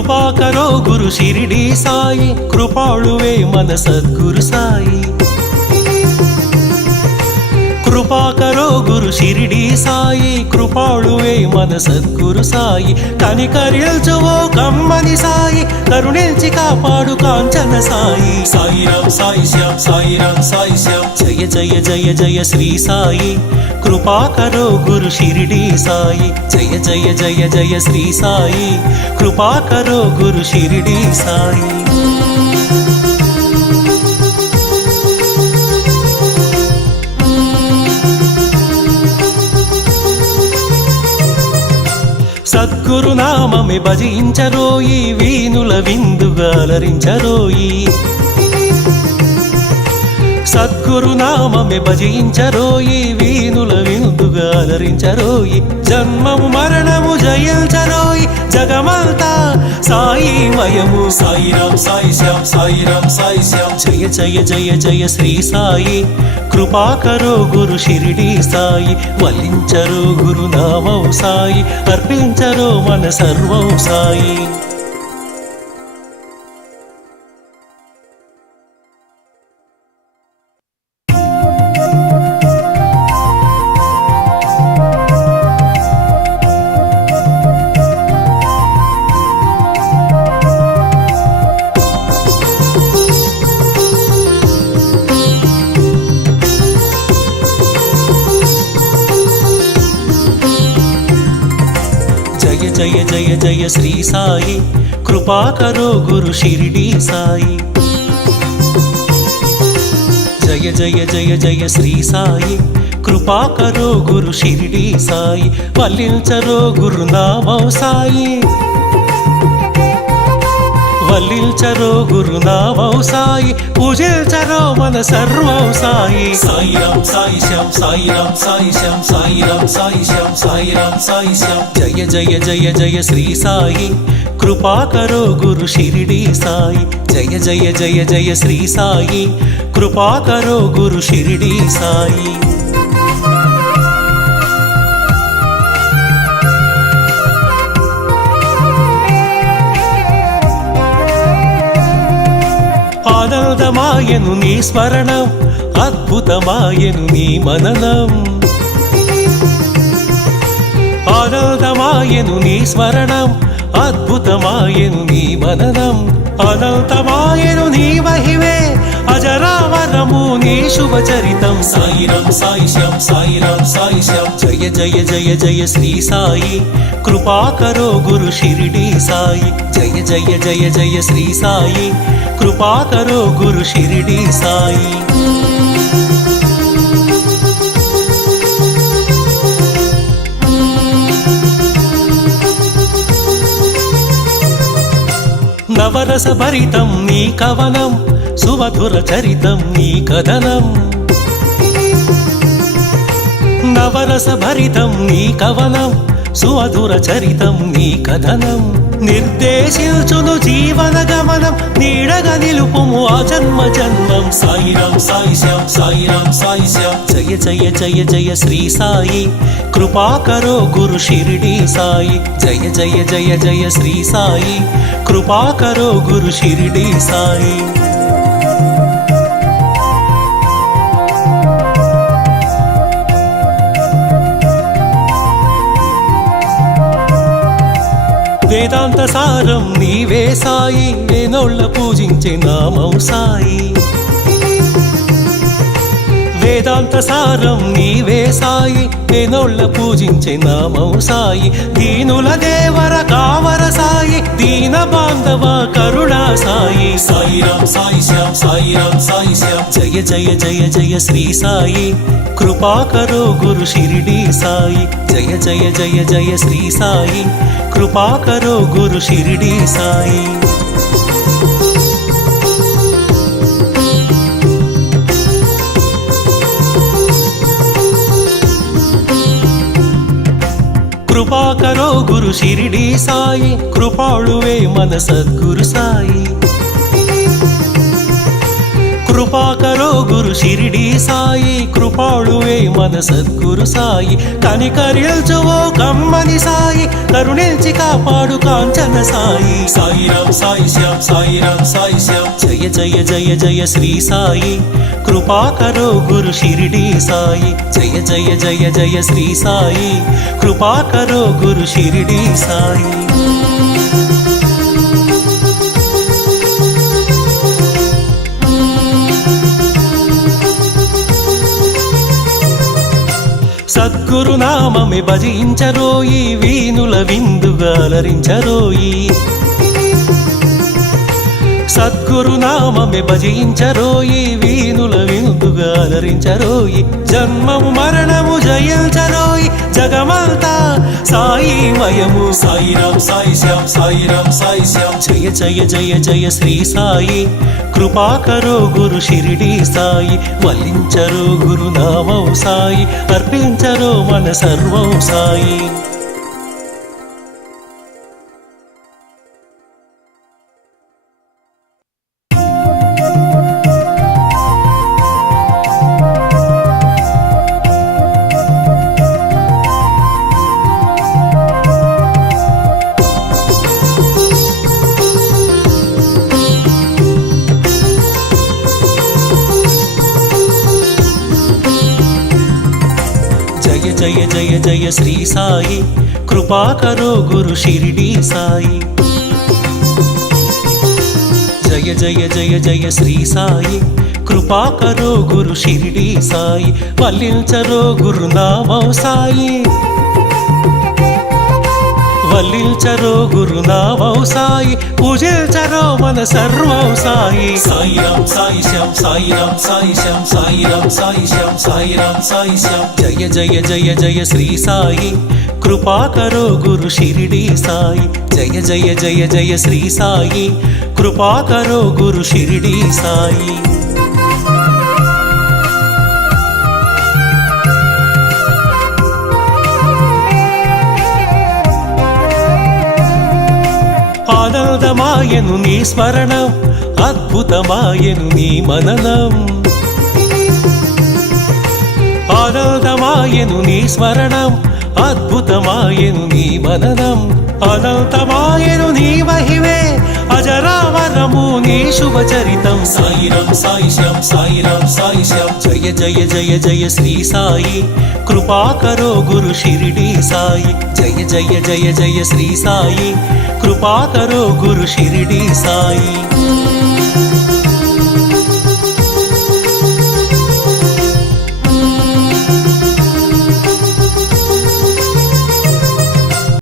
कृपा करो गुरु शिरडी साई, कृपाळुवे मन सद्गुरु साई। कृपा करो गुरु शिरडी साई, कृपाळुवे मन सद्गुरु साई। कनिकरिल्चुवो कम्मनि साई, करुणिंचि कापाडु कांचन साई। साई राम साई श्याम, साई राम साई श्याम, जय जय जय जय श्री साई। कृपा करो गुरु शिरडी साई, जय जय जय जय श्री साई। कृपा करो गुरु शिरडी साई। సద్గురు నామమే భజించరోయి, వీనుల విందుగా అలరించరోయి। సద్గురు నామమే భజించరోయి, వీనుల విందుగా అలరించరోయి। జన్మము మరణము జయించరోయి, జగమంతా సాయి మయము। సాయి రామ్ సాయి శ్యామ్, సాయి రామ్ సాయి శ్యామ్, జయ జయ జయ జయ శ్రీ సాయి। कृपा करो गुरु शिरडी साई, वलिंचरो गुरु नामं साई, अर्पिंचरो मन सर्वं साई। जय जय जय श्री साई, कृपा करो गुरु शिरडी साई। जय जय जय जय श्री साई, कृपा करो गुरु शिरडी साई। वलिंचरो गुरु नामं साई, वलिंचरो गुरु नामं साई, पूजिंचरो मन सर्वं साई। साई राम साई श्याम, साई राम साई श्याम, साई राम साई श्याम, साई राम साई श्याम, जय जय जय जय श्री साई। कृपा करो गुरु शिरडी साई, जय जय जय जय श्री साई। कृपा करो गुरु शिरडी साई। ఆనందమాయను నీ స్మరణం, అద్భుతమాయను నీ మననం। ఆనందమాయను నీ స్మరణం, అద్భుతమాయను నీ మననం। అనంతమాయను నీ మహిమే, అజరామరము నీ శుభ చరితం। సాయి రామ్ సాయి శ్యామ్, సాయి రామ్ సాయి శ్యామ్, జయ జయ జయ జయ శ్రీ సాయి। कृपा करो गुरु शिरडी साई, जय जय जय जय श्री साई। कृपा करो गुरु शिरडी साई। నవరస భరితం నీ కవనం, సుమధుర చరితం నీ కథనం। నవరస భరితం నీ కవనం, సుమధుర చరితం నీ కథనం। నిర్దేశించును జీవన గమనం, నీడగా నిలుపుము ఆ జన్మ జన్మం। సాయి రామ్ సాయి శ్యామ్, సాయి రామ్ సాయి శ్యామ్, జయ జయ జయ జయ శ్రీ సాయి। कृपा करो गुरु शिरडी साई, जय जय जय जय श्री साई। कृपा करो गुरु शिरडी साई। వేదాంత సారం నీవే సాయి, వేనోళ్ళ పూజించే నామం సాయి। వేదాంత సారం నీవే సాయి, వేనోళ్ళ పూజించే నామం సాయి। దీనుల దేవర కావర సాయి, దీన బాంధవ కరుణా సాయి। సాయి రామ్ సాయి శ్యామ్, సాయి రామ్ సాయి శ్యామ్, జయ జయ జయ జయ శ్రీ సాయి। कृपा करो गुरु शिरडी साई, जय जय जय जय श्री साई। कृपा करो गुरु शिरडी साई। कृपा करो गुरु शिरडी साई, कृपाळुवे मन सद्गुरु साई। కృపాకరో గురు షిరిడి సాయి, కృపాళువే మన సద్గురు సాయి. కనికరిల్చువో కమ్మని సాయి, కరుణించి కాపాడు కాంచన సాయి. సాయిరాం సాయి శ్యామ్, సాయిరాం సాయి శ్యామ్. జయ జయ జయ జయ శ్రీ సాయి, కృపాకరో గురు షిరిడి సాయి. జయ జయ జయ జయ శ్రీ సాయి, కృపాకరో గురు షిరిడి సాయి. సద్గురు నామమే భజించరోయి, వీనుల విందుగా అలరించరోయి. సద్గురు నామమే భజించరోయి, వీనుల విందుగా అలరించరోయి. జన్మము మరణము జయించరోయి, జగమంతా సాయిమయము. సాయిరాం సాయి శ్యామ్, సాయిరాం సాయి శ్యామ్. జయ జయ జయ జయ శ్రీ సాయి, కృపాకరో గురు షిరిడి సాయి. వల్లించరో గురు నామం సాయి, అర్పించరో మన సర్వం సాయి. జయ జయ జయ శ్రీ సాయి, కృపాకరో గురు షిరిడి సాయి. జయ జయ జయ జయ శ్రీ సాయి, కృపాకరో గురు షిరిడి సాయి. వల్లించరో గురు నామం సాయి, వల్లించరో గురు నామం సాయి. పూజించరో మన సర్వం సాయి. సాయిరాం సాయి శ్యామ్, సాయిరాం సాయి శ్యామ్. సాయిరాం సాయి శ్యామ్, సాయిరాం సాయి శ్యామ్. జయ జయ జయ జయ శ్రీ సాయి, కృపాకరో గురు షిరిడి సాయి. జయ జయ జయ జయ శ్రీ సాయి, కృపాకరో గురు షిరిడి సాయి. ఆనందమాయను నీ స్మరణం, అద్భుతమాయను నీ మననం. ఆనందమాయను నీ స్మరణం, అద్భుతమాయను నీ మననం. అనంతమాయను నీ మహిమే, అజరామరము నీ శుభచరితం. సాయిరాం సాయి శ్యామ్, సాయిరాం సాయి శ్యామ్. జయ జయ జయ జయ శ్రీ సాయి, కృపాకరో గురు షిరిడి సాయి. జయ జయ జయ జయ శ్రీ సాయి, కృపాకరో గురు షిరిడి సాయి.